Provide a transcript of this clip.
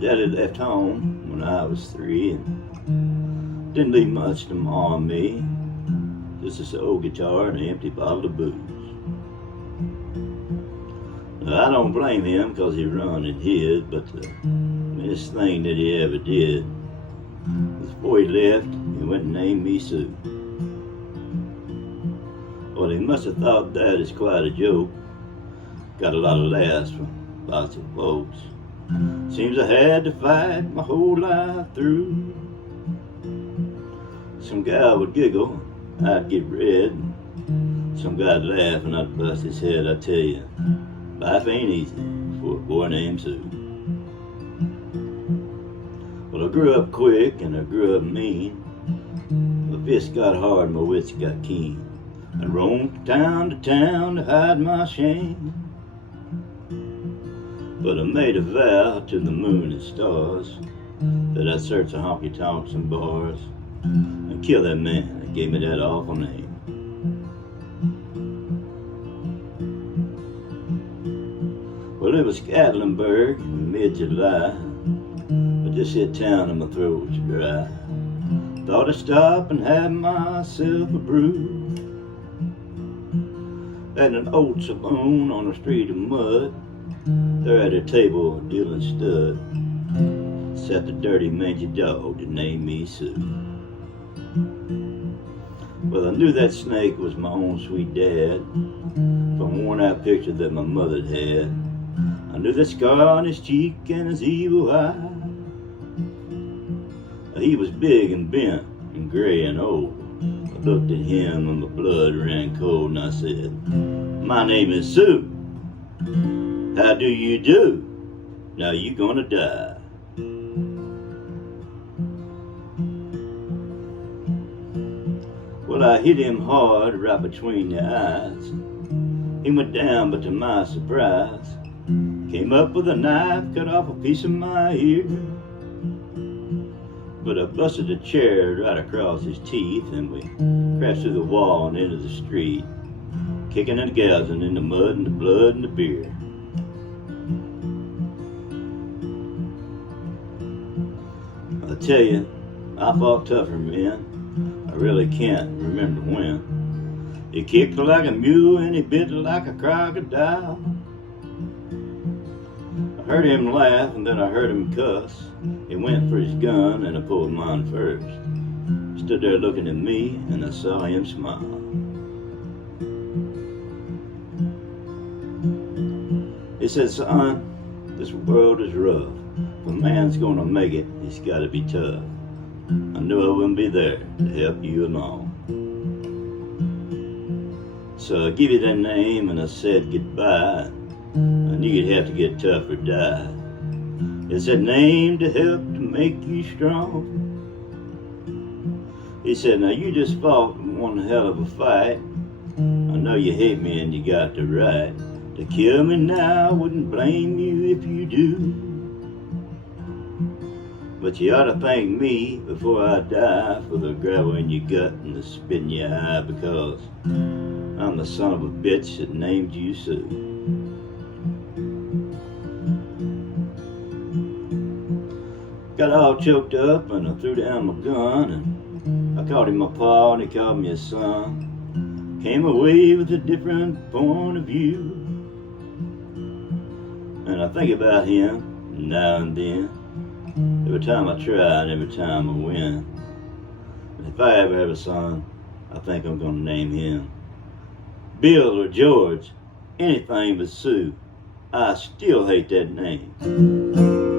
Daddy left home when I was 3 and didn't leave much to Ma and me. Just this old guitar and an empty bottle of booze. Now, I don't blame him because he run and hid, but the best thing that he ever did was before he left, he went and named me Sue. Well, he must have thought that is quite a joke. Got a lot of laughs from lots of folks. Seems I had to fight my whole life through. Some guy would giggle, I'd get red. Some guy'd laugh and I'd bust his head. I tell you, life ain't easy for a boy named Sue. Well, I grew up quick and I grew up mean. My fists got hard and my wits got keen. I roamed town to town to hide my shame. But I made a vow to the moon and stars that I'd search the honky-tonks and bars and kill that man that gave me that awful name. Well, it was Gatlinburg in mid-July. I just hit town and my throat was dry. Thought I'd stop and have myself a brew at an old saloon on a street of mud. There at a table dealing stud sat the dirty mangy dog that named me Sue. Well, I knew that snake was my own sweet dad from a worn out picture that my mother had. I knew the scar on his cheek and his evil eye. He was big and bent and gray and old. I looked at him and my blood ran cold, and I said, "My name is Sue. How do you do? Now you gonna die." Well, I hit him hard right between the eyes. He went down, but to my surprise, came up with a knife, cut off a piece of my ear. But I busted a chair right across his teeth, and we crashed through the wall and into the street, kicking and gouging in the mud and the blood and the beer. I tell you, I fought tougher men. I really can't remember when. He kicked like a mule and he bit like a crocodile. I heard him laugh and then I heard him cuss. He went for his gun and I pulled mine first. Stood there looking at me and I saw him smile. He said, "Son, this world is rough. If a man's gonna make it, he's gotta be tough." I knew I wouldn't be there to help you along. So I give you that name and I said goodbye. I knew you'd have to get tough or die. It's that name to help to make you strong. He said, "Now you just fought one hell of a fight. I know you hate me and you got the right to kill me now. I wouldn't blame you if you do. But you ought to thank me before I die for the gravel in your gut and the spit in your eye, because I'm the son of a bitch that named you Sue." Got all choked up and I threw down my gun, and I called him my pa and he called me his son. Came away with a different point of view, and I think about him now and then. Every time I try and every time I win. And if I ever have a son, I think I'm gonna name him Bill or George, anything but Sue. I still hate that name.